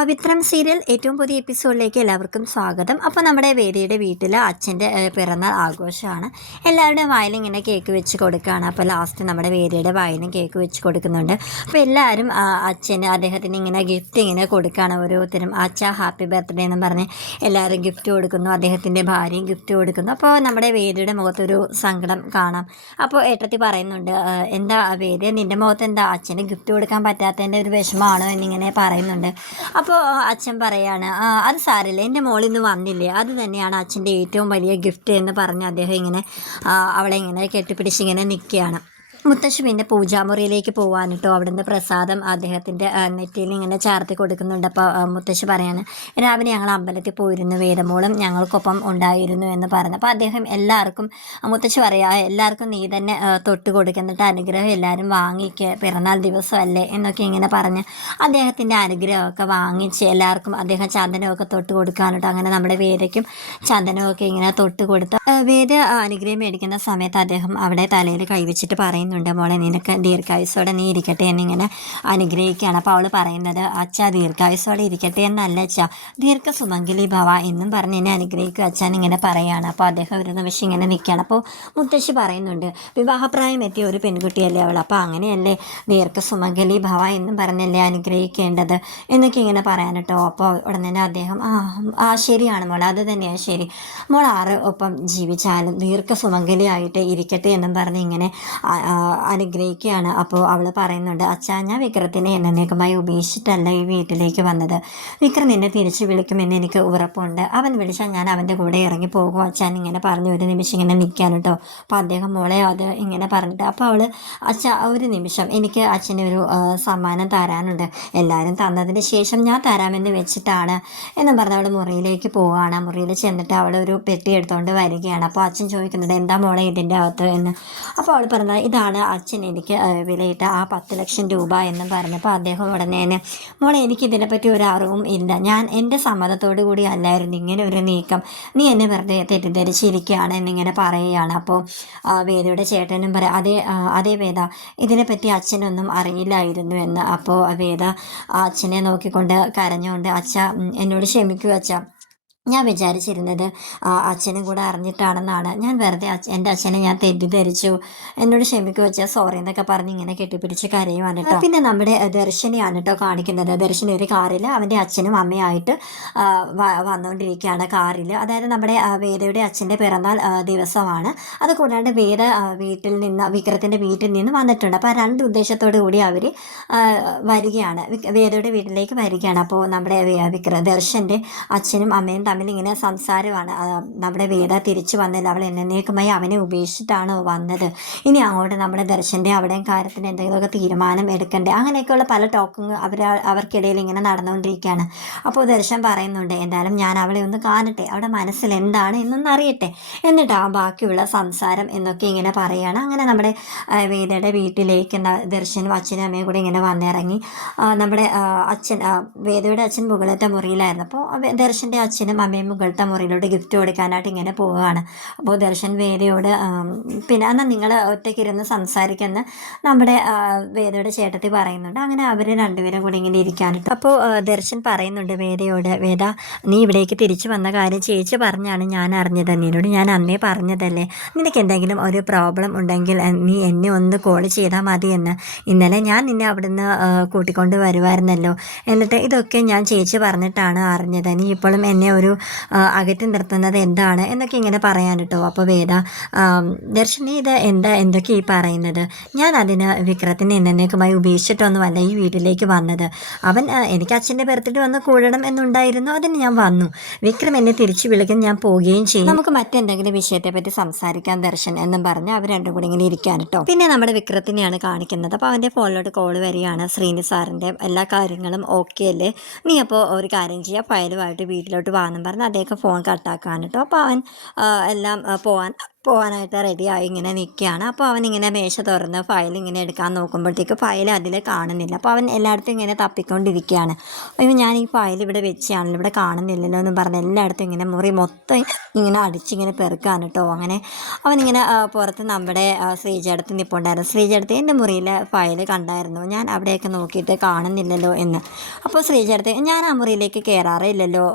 പവിത്രം serial ഏറ്റവും പുതിയ എപ്പിസോഡിലേക്ക് എല്ലാവർക്കും സ്വാഗതം. അപ്പോൾ നമ്മുടെ വേദിയുടെ വീട്ടിൽ അച്ഛന്റെ പിറന്നാൾ ആഘോഷമാണ്. എല്ലാവരുടെയും വായിലും ഇങ്ങനെ കേക്ക് വെച്ച് കൊടുക്കുകയാണ്. അപ്പോൾ ലാസ്റ്റ് നമ്മുടെ വേദിയുടെ വായിലും കേക്ക് വെച്ച് കൊടുക്കുന്നുണ്ട്. അപ്പോൾ എല്ലാവരും അച്ഛന് അദ്ദേഹത്തിന് ഇങ്ങനെ ഗിഫ്റ്റ് ഇങ്ങനെ കൊടുക്കുകയാണ്. ഓരോരുത്തരും അച്ഛ ഹാപ്പി ബർത്ത്ഡേ എന്ന് പറഞ്ഞ് എല്ലാവരും ഗിഫ്റ്റ് കൊടുക്കുന്നു. അദ്ദേഹത്തിന്റെ ഭാര്യയും ഗിഫ്റ്റ് കൊടുക്കുന്നു. അപ്പോൾ നമ്മുടെ വേദിയുടെ മുഖത്തൊരു സങ്കടം കാണാം. അപ്പോൾ ഏട്ടത്തി പറയുന്നുണ്ട് എന്താ വേദി? നിന്റെ മുഖത്ത് എന്താ? അച്ഛന് ഗിഫ്റ്റ് കൊടുക്കാൻ പറ്റാത്തതിന്റെ ഒരു വിഷമമാണോ? എന്നിങ്ങനെ പറയുന്നുണ്ട്. അപ്പോൾ അച്ഛൻ പറയാണ് "ആ, അത് സാരില്ല എന്റെ മോൾ ഇന്ന് വന്നില്ലേ അത് തന്നെയാണ് അച്ഛന്റെ ഏറ്റവും വലിയ ഗിഫ്റ്റ് എന്ന് പറഞ്ഞ് അദ്ദേഹം ഇങ്ങനെ അവളെ ഇങ്ങനെ കെട്ടിപ്പിടിച്ച് ഇങ്ങനെ നിൽക്കുകയാണ്. മുത്തശ്ശി പിന്നെ പൂജാമുറിയിലേക്ക് പോകാൻ കേട്ടോ അവിടുന്ന് പ്രസാദം അദ്ദേഹത്തിന്റെ നെറ്റിയിൽ ഇങ്ങനെ ചാർത്തി കൊടുക്കുന്നുണ്ട്. അപ്പോൾ മുത്തശ്ശി പറയാണ് രാവിലെ ഞങ്ങൾ അമ്പലത്തിൽ പോയിരുന്നു വേദമോളും ഞങ്ങൾക്കൊപ്പം ഉണ്ടായിരുന്നു എന്ന് പറഞ്ഞു. അപ്പോൾ അദ്ദേഹം എല്ലാവർക്കും മുത്തശ്ശി പറയാ എല്ലാവർക്കും നീ തന്നെ തൊട്ട് കൊടുക്കുന്നിട്ട് അനുഗ്രഹം എല്ലാവരും വാങ്ങിക്ക് പിറന്നാൾ ദിവസമല്ലേ? എന്നൊക്കെ ഇങ്ങനെ പറഞ്ഞ് അദ്ദേഹത്തിന്റെ അനുഗ്രഹമൊക്കെ വാങ്ങിച്ച് എല്ലാവർക്കും അദ്ദേഹം ചന്ദനമൊക്കെ തൊട്ട് കൊടുക്കാനിട്ടോ അങ്ങനെ നമ്മുടെ വേദയ്ക്കും ചന്ദനമൊക്കെ ഇങ്ങനെ തൊട്ട് കൊടുത്ത് വേദ അനുഗ്രഹം മേടിക്കുന്ന സമയത്ത് അദ്ദേഹം അവിടെ തലയിൽ കൈവച്ചിട്ട് പറയുന്നുണ്ട് മോളെ നിനക്ക് ദീർഘായുസോടെ നീ ഇരിക്കട്ടെ എന്നിങ്ങനെ അനുഗ്രഹിക്കുകയാണ്. അപ്പോൾ അവൾ പറയുന്നത് അച്ഛ ദീർഘായുസോടെ ഇരിക്കട്ടെ എന്നല്ല അച്ഛ. ദീർഘ സുമംഗലി ഭവ എന്നും പറഞ്ഞ് എന്നെ അനുഗ്രഹിക്കുക അച്ഛൻ ഇങ്ങനെ പറയുകയാണ്. അപ്പോൾ അദ്ദേഹം ഒരു നിമിഷം ഇങ്ങനെ നിൽക്കുകയാണ്. അപ്പോൾ മുത്തശ്ശി പറയുന്നുണ്ട് വിവാഹപ്രായം എത്തിയ ഒരു പെൺകുട്ടിയല്ലേ അവൾ അപ്പോൾ അങ്ങനെയല്ലേ ദീർഘ സുമംഗലി ഭവ എന്നും പറഞ്ഞല്ലേ അനുഗ്രഹിക്കേണ്ടത്? എന്നൊക്കെ ഇങ്ങനെ പറയാൻ കേട്ടോ. അപ്പോൾ ഉടനെ തന്നെ അദ്ദേഹം ആ ആ ശരിയാണ് മോൾ അത് തന്നെയാണ് ശരി. മോൾ ആറ് ഒപ്പം ജീവിച്ചാലും ദീർഘ സുമംഗലിയായിട്ട് ഇരിക്കട്ടെ എന്നും പറഞ്ഞ് ഇങ്ങനെ അനുഗ്രഹിക്കുകയാണ്. അപ്പോൾ അവൾ പറയുന്നുണ്ട് അച്ഛാ ഞാൻ വിക്രത്തിനെ എന്നേക്കുമായി ഉപേക്ഷിച്ചിട്ടല്ല ഈ വീട്ടിലേക്ക് വന്നത്. വിക്രം നിന്നെ തിരിച്ചു വിളിക്കുമെന്ന് എനിക്ക് ഉറപ്പുണ്ട്. അവൻ വിളിച്ചാൽ ഞാൻ അവന്റെ കൂടെ ഇറങ്ങി പോകും. അച്ഛൻ ഇങ്ങനെ പറഞ്ഞു ഒരു നിമിഷം ഇങ്ങനെ നിൽക്കാൻ കേട്ടോ. അപ്പോൾ അദ്ദേഹം മോളെ അത് ഇങ്ങനെ പറഞ്ഞിട്ട് അപ്പോൾ അവൾ അച്ഛ ഒരു നിമിഷം എനിക്ക് അച്ഛന് ഒരു സമ്മാനം തരാനുണ്ട്. എല്ലാവരും തന്നതിന് ശേഷം ഞാൻ തരാമെന്ന് വെച്ചിട്ടാണ്. എന്നും പറഞ്ഞ് അവൾ മുറിയിലേക്ക് പോവുകയാണ്. മുറിയിൽ ചെന്നിട്ട് അവൾ ഒരു പെട്ടി എടുത്തുകൊണ്ട് വരികയാണ്. അപ്പോൾ അച്ഛൻ ചോദിക്കുന്നുണ്ട് എന്താ മോളെ ഇതിന്റെ അകത്ത്? എന്ന്. അപ്പോൾ അവൾ പറഞ്ഞത് ഇതാണ് അച്ഛൻ എനിക്ക് വിലയിട്ട ആ പത്ത് ലക്ഷം രൂപ എന്ന് പറഞ്ഞപ്പോൾ അദ്ദേഹം ഉടനെ തന്നെ മോളെ എനിക്ക് ഇതിനെപ്പറ്റി ഒരു അറിവും ഇല്ല. ഞാൻ എന്റെ സമ്മതത്തോടു കൂടി അല്ലായിരുന്നു ഇങ്ങനെ ഒരു നീക്കം. നീ എന്നെ വെറുതെ തെറ്റിദ്ധരിച്ചിരിക്കുകയാണ് എന്നിങ്ങനെ പറയുകയാണ്. അപ്പോൾ വേദയുടെ ചേട്ടനും പറയാം അതേ അതേ വേദ ഇതിനെപ്പറ്റി അച്ഛനൊന്നും അറിയില്ലായിരുന്നു എന്ന്. അപ്പോൾ വേദ അച്ഛനെ നോക്കിക്കൊണ്ട് കരഞ്ഞുകൊണ്ട് അച്ഛ എന്നോട് ക്ഷമിക്കൂ അച്ഛ. ഞാൻ വിചാരിച്ചിരുന്നത് അച്ഛനും കൂടെ അറിഞ്ഞിട്ടാണെന്നാണ്. ഞാൻ വെറുതെ എന്റെ അച്ഛനെ ഞാൻ തെറ്റിദ്ധരിച്ചു. എന്നോട് ക്ഷമിക്കു വെച്ചാൽ സോറി എന്നൊക്കെ പറഞ്ഞ് ഇങ്ങനെ കെട്ടിപ്പിടിച്ച് കരയുവാണ് കേട്ടോ. പിന്നെ നമ്മുടെ ദർശനെയാണ് കേട്ടോ കാണിക്കുന്നത്. ദർശന ഒരു കാറിൽ അവന്റെ അച്ഛനും അമ്മയായിട്ട് വന്നുകൊണ്ടിരിക്കുകയാണ് കാറിൽ അതായത് നമ്മുടെ വേദയുടെ അച്ഛന്റെ പിറന്നാൾ ദിവസമാണ്. അത് കൂടാണ്ട് വേദ വീട്ടിൽ നിന്ന് വിക്രത്തിന്റെ വീട്ടിൽ നിന്ന് വന്നിട്ടുണ്ട്. അപ്പോൾ ആ രണ്ട് ഉദ്ദേശത്തോടു കൂടി അവർ വരികയാണ്. വേദയുടെ വീട്ടിലേക്ക് വരികയാണ്. അപ്പോൾ നമ്മുടെ വിക്ര ദർശന്റെ അച്ഛനും അമ്മയും തമ്മിൽ ഇങ്ങനെ സംസാരമാണ് നമ്മുടെ വേദ തിരിച്ചു വന്നില്ല. അവൾ എന്നേക്കുമായി അവനെ ഉപേക്ഷിച്ചിട്ടാണ് വന്നത്. ഇനി അങ്ങോട്ട് നമ്മുടെ ദർശന്റെ അവിടെയും കാര്യത്തിന് എന്തെങ്കിലുമൊക്കെ തീരുമാനം എടുക്കണ്ടേ? അങ്ങനെയൊക്കെയുള്ള പല ടോക്കിങ് അവർ അവർക്കിടയിൽ ഇങ്ങനെ നടന്നുകൊണ്ടിരിക്കുകയാണ്. അപ്പോൾ ദർശൻ പറയുന്നുണ്ട് എന്തായാലും ഞാൻ അവളെ ഒന്ന് കാണട്ടെ? അവിടെ മനസ്സിൽ എന്താണ് എന്നൊന്ന് അറിയട്ടെ? എന്നിട്ട് ആ ബാക്കിയുള്ള സംസാരം എന്നൊക്കെ ഇങ്ങനെ പറയുകയാണ്. അങ്ങനെ നമ്മുടെ വേദയുടെ വീട്ടിലേക്ക് ദർശനും അച്ഛനും അമ്മയും കൂടി ഇങ്ങനെ വന്നിറങ്ങി. നമ്മുടെ അച്ഛൻ വേദയുടെ അച്ഛൻ മുകളിലത്തെ മുറിയിലായിരുന്നു. അപ്പോൾ ദർശന്റെ അച്ഛനും അമ്മയും മുകളിലത്തെ മുറിയിലോട്ട് ഗിഫ്റ്റ് കൊടുക്കാനായിട്ട് ഇങ്ങനെ പോവുകയാണ്. അപ്പോൾ ദർശൻ വേദയോട് പിന്നെ എന്നാൽ നിങ്ങൾ ഒറ്റയ്ക്കിരുന്ന് സംസാരിക്കുന്ന നമ്മുടെ വേദയുടെ ചേട്ടത്തി പറയുന്നുണ്ട്. അങ്ങനെ അവർ രണ്ടുപേരും കൂടി ഇങ്ങനെ ഇരിക്കാനിട്ട്. അപ്പോൾ ദർശൻ പറയുന്നുണ്ട് വേദയോട് വേദ നീ ഇവിടേക്ക് തിരിച്ചു വന്ന കാര്യം ചേച്ചി പറഞ്ഞാണ് ഞാൻ അറിഞ്ഞത്. നിന്നോട് ഞാൻ അന്നേ പറഞ്ഞതല്ലേ. നിനക്ക് എന്തെങ്കിലും ഒരു പ്രോബ്ലം ഉണ്ടെങ്കിൽ നീ എന്നെ ഒന്ന് കോൾ ചെയ്താൽ മതി എന്ന് ഇന്നലെ ഞാൻ നിന്നെ അവിടുന്ന് കൂട്ടിക്കൊണ്ട് വരുമായിരുന്നല്ലോ എന്നിട്ട് ഇതൊക്കെ ഞാൻ ചേച്ചി പറഞ്ഞിട്ടാണ് അറിഞ്ഞത്. നീ ഇപ്പോഴും എന്നെ ഒരു ആ, അകറ്റി നിർത്തുന്നത് എന്താണ് എന്നൊക്കെ ഇങ്ങനെ പറയാൻ കേട്ടോ. അപ്പോൾ വേദ ദർശനി ഇത് എന്താ എന്തൊക്കെ ഈ പറയുന്നത്? ഞാൻ അതിന് വിക്രത്തിനെ എന്നേക്കുമായി ഉപേക്ഷിച്ചിട്ടൊന്നുമല്ല ഈ വീട്ടിലേക്ക് വന്നത്. അവൻ എനിക്ക് അച്ഛന്റെ ബർത്ത്ഡേ വന്ന് കൂടണം എന്നുണ്ടായിരുന്നു അതിന് ഞാൻ വന്നു. വിക്രം എന്നെ തിരിച്ചു വിളിക്കാൻ ഞാൻ പോവുകയും ചെയ്യും നമുക്ക് മറ്റെന്തെങ്കിലും വിഷയത്തെ പറ്റി സംസാരിക്കാൻ ദർശൻ എന്നും പറഞ്ഞ് അവർ രണ്ടും കൂടി ഇങ്ങനെ ഇരിക്കാൻ കേട്ടോ. പിന്നെ നമ്മുടെ വിക്രത്തിനെയാണ് കാണിക്കുന്നത്. അപ്പോൾ അവന്റെ ഫോണിലോട്ട് കോൾ വരികയാണ്. ശ്രീനി സാറിന്റെ എല്ലാ കാര്യങ്ങളും ഓക്കെ അല്ലേ? നീ അപ്പോൾ ഒരു കാര്യം ചെയ്യുക ഫയലുമായിട്ട് വീട്ടിലോട്ട് വാന്നും പറഞ്ഞ് അദ്ദേഹം ഫോൺ കട്ടാക്കാൻ കേട്ടോ അപ്പോൾ അവൻ എല്ലാം പോവാൻ പോകാനായിട്ട് റെഡിയായി ഇങ്ങനെ നിൽക്കുകയാണ് അപ്പോൾ അവൻ ഇങ്ങനെ മേശ തുറന്ന് ഫയൽ ഇങ്ങനെ എടുക്കാൻ നോക്കുമ്പോഴത്തേക്ക് ഫയൽ അതിൽ കാണുന്നില്ല. അപ്പോൾ അവൻ എല്ലായിടത്തും ഇങ്ങനെ തപ്പിക്കൊണ്ടിരിക്കുകയാണ്. അയ്യോ ഞാൻ ഈ ഫയൽ ഇവിടെ വെച്ചാണല്ലോ ഇവിടെ കാണുന്നില്ലല്ലോ എന്ന് പറഞ്ഞ് എല്ലായിടത്തും ഇങ്ങനെ മുറി മൊത്തം ഇങ്ങനെ അടിച്ചിങ്ങനെ പെറുക്കാണ് കേട്ടോ അങ്ങനെ അവനിങ്ങനെ പുറത്ത് നമ്മുടെ ശ്രീജടത്ത് നിൽപ്പുണ്ടായിരുന്നു ശ്രീജേടത്ത് എന്റെ മുറിയിലെ ഫയൽ കണ്ടായിരുന്നു. ഞാൻ അവിടെയൊക്കെ നോക്കിയിട്ട് കാണുന്നില്ലല്ലോ എന്ന്. അപ്പോൾ ശ്രീജടത്ത് ഞാൻ ആ മുറിയിലേക്ക് കയറാറേ ഇല്ലല്ലോ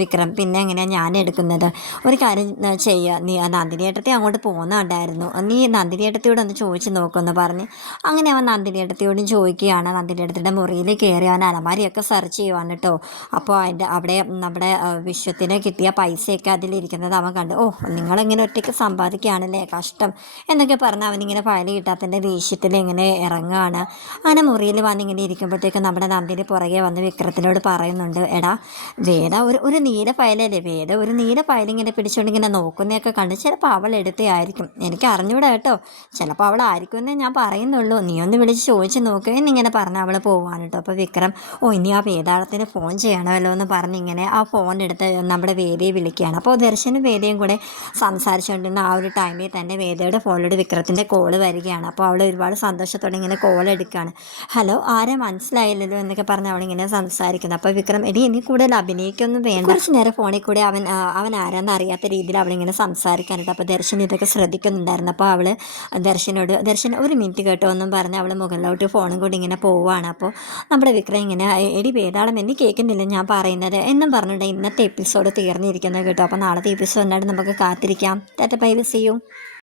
വിക്രം. പിന്നെ എങ്ങനെയാണ് ഞാൻ എടുക്കുന്നത്? ഒരു കാര്യം ചെയ്യുക നീ നന്ദിനിയേട്ടത്തെ അങ്ങോട്ട് പോകുന്നുണ്ടായിരുന്നു. നീ നന്ദിനിയേട്ടത്തിയോട് ഒന്ന് ചോദിച്ചു നോക്കുമെന്ന് പറഞ്ഞ്. അങ്ങനെ അവൻ നന്ദിനിയേട്ടത്തിയോടും ചോദിക്കുകയാണ്. നന്ദിനിയേട്ടത്തിന്റെ മുറിയിൽ കയറി അവൻ അലമാരിയൊക്കെ സെർച്ച് ചെയ്യുവാണ് കേട്ടോ. അപ്പോൾ അതിന്റെ അവിടെ നമ്മുടെ വിശ്വത്തിന് കിട്ടിയ പൈസയൊക്കെ അതിലിരിക്കുന്നത് അവൻ കണ്ടു. ഓ നിങ്ങളിങ്ങനെ ഒറ്റയ്ക്ക് സമ്പാദിക്കുകയാണല്ലേ? കഷ്ടം. എന്നൊക്കെ പറഞ്ഞ് അവനിങ്ങനെ ഫയൽ കിട്ടാത്തതിന്റെ ദേഷ്യത്തിൽ ഇങ്ങനെ ഇറങ്ങുകയാണ് അങ്ങനെ മുറിയിൽ വന്നിങ്ങനെ ഇരിക്കുമ്പോഴത്തേക്ക് നമ്മുടെ നന്ദിനി പുറകെ വന്ന് വിക്രത്തിനോട് പറയുന്നുണ്ട്. എടാ വേദ ഒരു ഒരു നീല ഫയലല്ലേ? വേദ ഒരു നീല ഫയലിങ്ങനെ പിടിച്ചുകൊണ്ട് ഇങ്ങനെ നോക്കുന്നതൊക്കെ കണ്ട്. ചിലപ്പോൾ അവൾ എടുത്തയായിരിക്കും. എനിക്ക് അറിഞ്ഞൂടാ കേട്ടോ. ചിലപ്പോൾ എന്നേ ഞാൻ പറയുന്നുള്ളൂ. നീ ഒന്ന് വിളിച്ച് ചോദിച്ച് നോക്കുക എന്നിങ്ങനെ പറഞ്ഞ് അവൾ പോവാണ് കേട്ടോ. അപ്പോൾ വിക്രം ഓ ഇനി ആ വേദാളത്തിന് ഫോൺ ചെയ്യണമല്ലോ എന്ന് പറഞ്ഞ് ഇങ്ങനെ ആ ഫോൺ എടുത്ത് നമ്മുടെ വേദിയെ വിളിക്കുകയാണ്. അപ്പോൾ ദർശനും വേദിയും കൂടെ സംസാരിച്ചുകൊണ്ടിരുന്ന ആ ഒരു ടൈമിൽ തന്നെ വേദയുടെ ഫോണിലൂടെ വിക്രത്തിന്റെ കോൾ വരികയാണ്. അപ്പോൾ അവൾ ഒരുപാട് സന്തോഷത്തോടെ ഇങ്ങനെ കോൾ എടുക്കുകയാണ്. ഹലോ ആരെ? മനസ്സിലായില്ലല്ലോ എന്നൊക്കെ പറഞ്ഞ് അവളിങ്ങനെ സംസാരിക്കുന്നത് അപ്പോൾ വിക്രം എടി ഇനി കൂടുതൽ അഭിനയിക്കൊന്നും വേണ്ട. കുറച്ച് നേരം ഫോണിൽ കൂടെ അവൻ അവൻ ആരാന്ന് അറിയാത്ത രീതിയിൽ അവളിങ്ങനെ സംസാരിക്കാനായിട്ട് അപ്പോൾ ദർശൻ ഇതൊക്കെ ശ്രദ്ധിക്കുന്നുണ്ടായിരുന്നു. അപ്പോൾ അവൾ ദർശനോട് ദർശൻ ഒരു മിനിറ്റ് കേട്ടോ എന്നും പറഞ്ഞ് അവൾ മുകളിലോട്ട് ഫോണും കൂടി ഇങ്ങനെ പോവുകയാണ് അപ്പോൾ നമ്മുടെ വിക്രം ഇങ്ങനെ എടി വേതാളം എന്ന് കേൾക്കുന്നില്ല ഞാൻ പറയുന്നത് എന്നും പറഞ്ഞിട്ട് ഇന്നത്തെ എപ്പിസോഡ് തീർന്നിരിക്കുന്നത് കേട്ടോ. അപ്പോൾ നാളത്തെ എപ്പിസോഡിനായിട്ട് നമുക്ക് കാത്തിരിക്കാം. Tata by C U